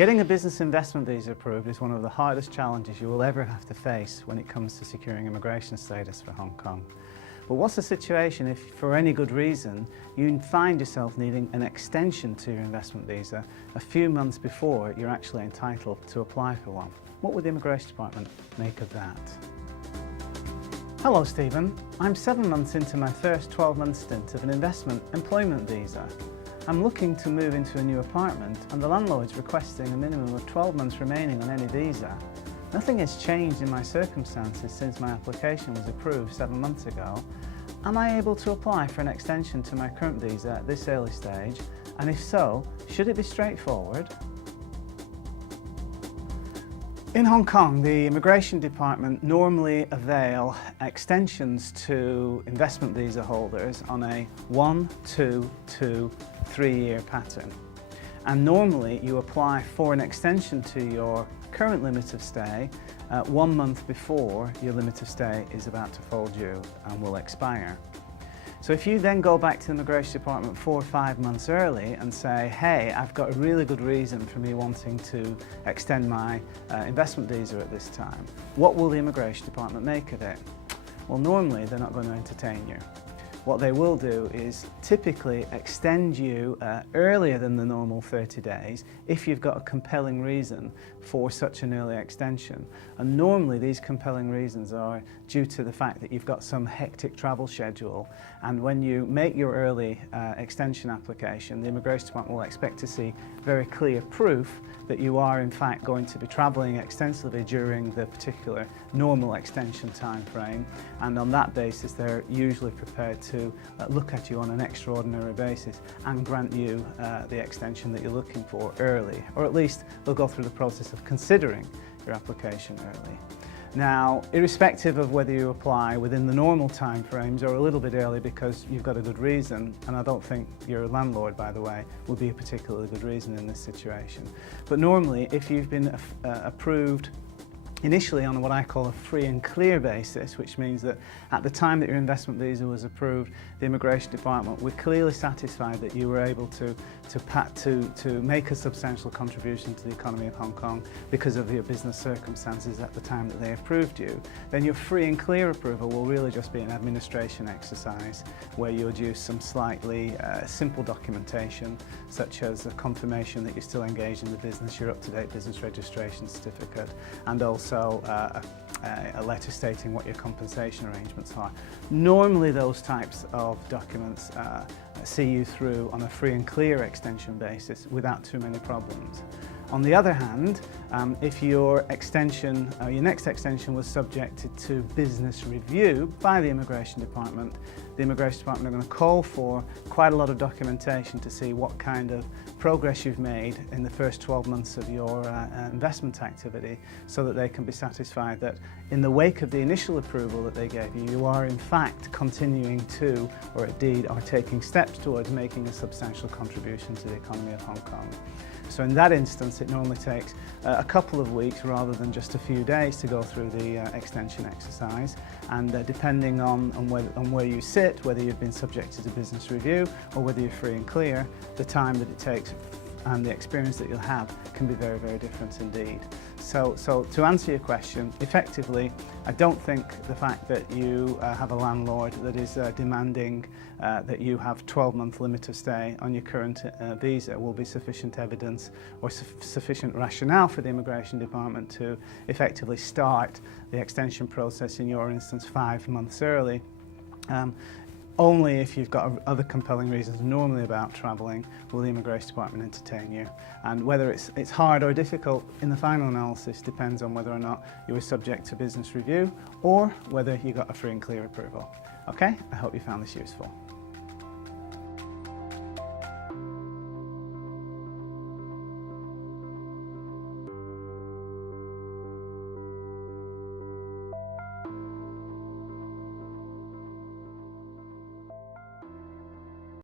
Getting a business investment visa approved is one of the hardest challenges you will ever have to face when it comes to securing immigration status for Hong Kong. But what's the situation if, for any good reason, you find yourself needing an extension to your investment visa a few months before you're actually entitled to apply for one? What would the Immigration Department make of that? Hello Stephen, I'm 7 months into my first 12-month stint of an investment employment visa. I'm looking to move into a new apartment and the landlord's requesting a minimum of 12 months remaining on any visa. Nothing has changed in my circumstances since my application was approved 7 months ago. Am I able to apply for an extension to my current visa at this early stage? And if so, should it be straightforward? In Hong Kong, the Immigration Department normally avail extensions to investment visa holders on a 1, 2, 2, 3-year pattern. And normally you apply for an extension to your current limit of stay 1 month before your limit of stay is about to fall due and will expire. So if you then go back to the Immigration Department 4 or 5 months early and say, hey, I've got a really good reason for me wanting to extend my investment visa at this time, what will the Immigration Department make of it? Well, normally they're not going to entertain you. What they will do is typically extend you earlier than the normal 30 days if you've got a compelling reason for such an early extension. And normally these compelling reasons are due to the fact that you've got some hectic travel schedule, and when you make your early extension application, the Immigration Department will expect to see very clear proof that you are in fact going to be travelling extensively during the particular normal extension time frame, and on that basis they're usually prepared to look at you on an extraordinary basis and grant you the extension that you're looking for early, or at least they'll go through the process of considering your application early. Now, irrespective of whether you apply within the normal time frames or a little bit early because you've got a good reason, and I don't think your landlord, by the way, would be a particularly good reason in this situation. But normally, if you've been approved initially on what I call a free and clear basis, which means that at the time that your investment visa was approved, the Immigration Department were clearly satisfied that you were able to make a substantial contribution to the economy of Hong Kong because of your business circumstances at the time that they approved you, then your free and clear approval will really just be an administration exercise where you would use some slightly simple documentation, such as a confirmation that you're still engaged in the business, your up-to-date business registration certificate, and also a letter stating what your compensation arrangements are. Normally those types of documents see you through on a free and clear extension basis without too many problems. On the other hand, if your next extension was subjected to business review by the Immigration Department are going to call for quite a lot of documentation to see what kind of progress you've made in the first 12 months of your investment activity, so that they can be satisfied that in the wake of the initial approval that they gave you, you are in fact continuing to, or indeed are taking steps towards making a substantial contribution to the economy of Hong Kong. So in that instance, it normally takes a couple of weeks rather than just a few days to go through the extension exercise, and depending on where you sit, whether you've been subjected to business review or whether you're free and clear, the time that it takes and the experience that you'll have can be very, very different indeed. So to answer your question, effectively, I don't think the fact that you have a landlord that is demanding that you have 12-month limit of stay on your current visa will be sufficient evidence or sufficient rationale for the Immigration Department to effectively start the extension process in your instance 5 months early. Only if you've got other compelling reasons normally about travelling will the Immigration Department entertain you. And whether it's hard or difficult in the final analysis depends on whether or not you were subject to business review or whether you got a free and clear approval. Okay, I hope you found this useful.